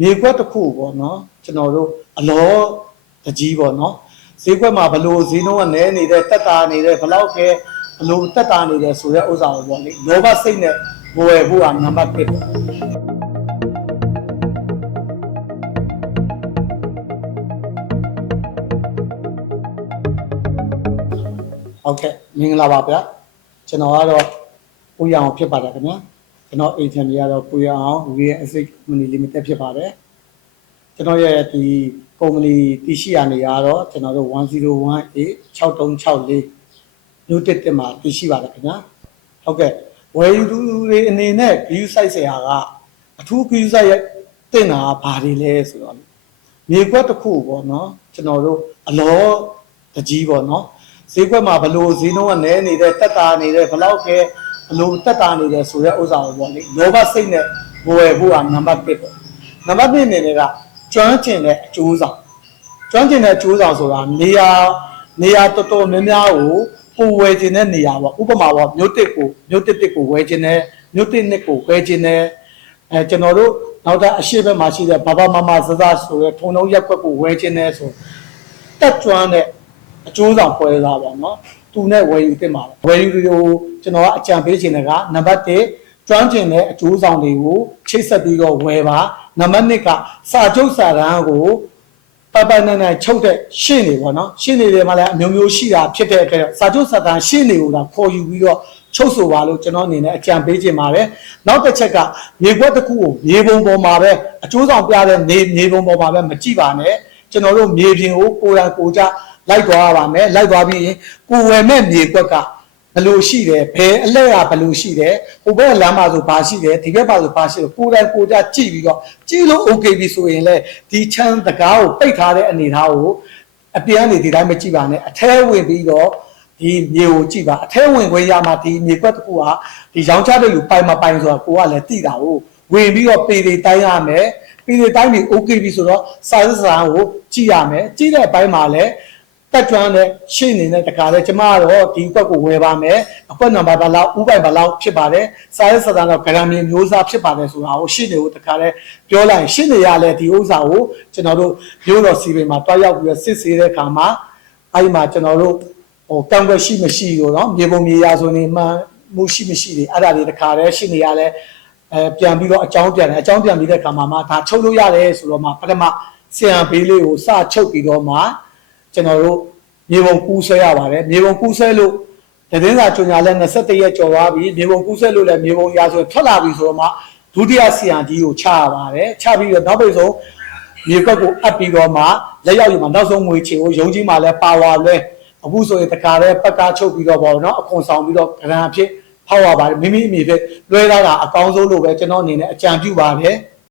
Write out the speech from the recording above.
မြေကွက်တစ်ခုပေါ့နော်ကျွန်တော်တို့အလောတကြီးပေါ့နော်ဈေးကွက်မှာဘလို့ဈေးနှုန်းကနည်းနေတဲ့တက်တာနေတဲ့ဘလောက်ပဲဘလို့တက်တာနေတယ်ဆိုတဲ့ဥစ္စာကိုပေါ့လေလောဘစိတ်နဲ့ဝယ်ဖို့ကနံပါတ်1ပေါ့ဟုတ်ကဲ့မင်္ဂလာပါဗျာကျွန်တော်ကတော့ကိုရအောင်ဖြစ်ပါတယ်ခင်ဗျာကျွန်တော် agent တွေကတော့ကိုရအောင် Real Estate Company Limited ဖြစ်ပါတယ်ကျွန်တော်ရဲ့ဒီ company တည်ရှိရနေရတော့ကျွန်တော်တို့10186364မြို့တစ်မှာတည်ရှိပါတယ်ခင်ဗျာဟုတ်ကဲ့ဝယ်ယူသူတွေအနေနဲ့ view site ဆရာကအထူး view site ရဲ့တင်တာဘာတွေလဲဆိုတော့မြေကွက်တစ်ခုပေါ့နော်ကျွန်တော်တို့အလောတကြီးပေါ့နော်ဈေးကွက်မှာဘလို့ဈေးနှုန်းကနည်းနေတဲ့တက်တာနေတဲ့ဘလောက်ပဲဘလို့တက်တာနေတယ်ဆိုတဲ့ဥစ္စာကိုပေါ့လေလောဘစိတ်နဲ့ဝယ်ဖို့ကနံပါတ်1ပေါ့နံပါတ်2အနေနဲ့ကကျွမ်းကျင်တဲ့အကျိုးဆောင်ကျွမ်းကျင်တဲ့အကျိုးဆောင်ဆိုတာနေရာတော်တော်များများကိုပုံဝယ်ခြင်းတဲ့နေရာပေါ့ဥပမာပေါ့မြို့တစ်ကိုဝယ်ခြင်းတဲ့မြို့တစ်နှစ်ကိုဝယ်ခြင်းတဲ့ကျွန်တော်တို့နောက်ထပ်အရှိဘက်မှာရှိတဲ့ဘာဘာမမစစဆိုတဲ့ထုံထုံရက်ကွက်ကိုဝယ်ခြင်းတဲ့ဆိုတက်ကျွမ်းတဲ့အကျိုးဆောင်ပွဲသားပေါ့နော်သူနဲ့ဝယ်ယူတင်ပါဝယ်ယူတွေကိုကျွန်တော်ကအကြံပေးခြင်းကနံပါတ်1ကျွမ်းကျင်တဲ့အကျိုးဆောင်တွေကိုချိတ်ဆက်ပြီးတော့ဝယ်ပါနံပါတ်2ကစာချုပ်စာတမ်းကိုပနဲ့ချုပ်တဲ့ရှင်းနေပေါ့နော်ရှင်းနေတယ်မှလည်းအမျိုးမျိုးရှိတာဖြစ်တဲ့အတွက်စာချုပ်စာတမ်းရှင်းနေကိုဒါခေါ်ယူပြီးတော့ချုပ်ဆိုပါလို့ကျွန်တော်အနေနဲ့အကြံပေးခြင်းပါတယ်နောက်တစ်ချက်ကမြေခွက်တစ်ခုကိုမြေပုံပေါ်မှာပဲအကျိုးဆောင်ပြတဲ့မြေပုံပေါ်မှာပဲမကြည့်ပါနဲ့ကျွန်တော်တို့မြေပြင်ကိုကိုယ်တိုင်ကိုယ်ကြလိုက်သွားပါမယ်လိုက်သွားပြီးရင်ကိုယ်ဝယ်မဲ့မြေခွက်ကဘယ်လိုရှိတယ်ဘယ်အလဲကဘယ်လိုရှိတယ်ဟိုဘက်လမ်းမှာဆိုဘာရှိတယ်ဒီဘက်မှာဆိုဘာရှိတယ်ကိုယ်တိုင်ကိုယ်ကြကြည့်ပြီးတော့ကြည့်လို့ okay ပြီဆိုရင်လေဒီချမ်းတကားကိုပိတ်ထားတဲ့အနေအထားကိုအပြန်နေဒီတိုင်းမကြည့်ပါနဲ့အထဲဝင်ပြီးတော့ဒီမြေကိုကြည့်ပါအထဲဝင်ခွင့်ရမှဒီမြေကွက်တစ်ခုဟာဒီရောင်းချတဲ့လူပိုင်မပိုင်ဆိုတာကိုကလည်းသိတာကိုဝင်ပြီးတော့ပေတွေတိုင်းရမယ်ပေတွေတိုင်းပြီး okay ပြီဆိုတော့စာစစ်စာကိုကြည့်ရမယ်ကြည့်တဲ့အပိုင်းမှာလည်းတက်ကျွမ်းတဲ့ရှင်းနေတဲ့တကားလေကျမကတော့ဒီကွက်ကိုဝယ်ပါမယ်အကွက်နံပါတ်ဘလောက်ဥပိုင်ဘလောက်ဖြစ်ပါတယ်စာရေးစာတမ်းတော့ဂရမ်မြေမျိုးစားဖြစ်ပါတယ်ဆိုတာကိုရှင်းနေကိုတကားလေပြောလိုက်ရှင်းနေရလဲဒီဥစ္စာကိုကျွန်တော်တို့မျိုးတော်စီပင်မှာတွားရောက်ပြီးတော့စစ်ဆေးတဲ့အခါမှာအဲ့မှာကျွန်တော်တို့ကံကွက်ရှိမရှိလို့နော်မြေပုံမြေရာဆိုနေမှမှုရှိမရှိတွေအဲ့ဒါတွေတကားလေရှင်းနေရလဲပြန်ပြီးတော့အကြောင်းပြန်ပြီးတဲ့အခါမှာဒါချုပ်လို့ရတယ်ဆိုတော့မှပထမဆီယံဘေးလေးကိုစချုပ်ပြီးတော့မှကျွန်တော်တို့မြေပုံကူးဆွဲရပါတယ်မြေပုံကူးဆွဲလို့တည်င်းစာကြညာလဲ21ရက်ကျော်သွားပြီမြေပုံကူးဆွဲလို့လည်းမြေပုံရာဆိုထွက်လာပြီဆိုတော့မှဒုတိယဆီယံကြီးကိုချရပါတယ်ချပြီးတော့နောက်ပိတ်ဆုံးမြေကွက်ကိုအပ်ပြီးတော့မှလက်ရောက်ယူမှာနောက်ဆုံးငွေချေကိုရုံးကြီးမှာလဲပါဝါလဲအခုဆိုရင်တခါလဲပတ်ကားချုပ်ပြီးတော့ပေါ့နော်အခွန်ဆောင်ပြီးတော့ဂရန်အဖြစ်ဖောက်ရပါတယ်မိမိအမိဖြစ်လွှဲထားတာအကောင်းဆုံးလို့ပဲကျွန်တော်အနေနဲ့အကြံပြုပါတယ်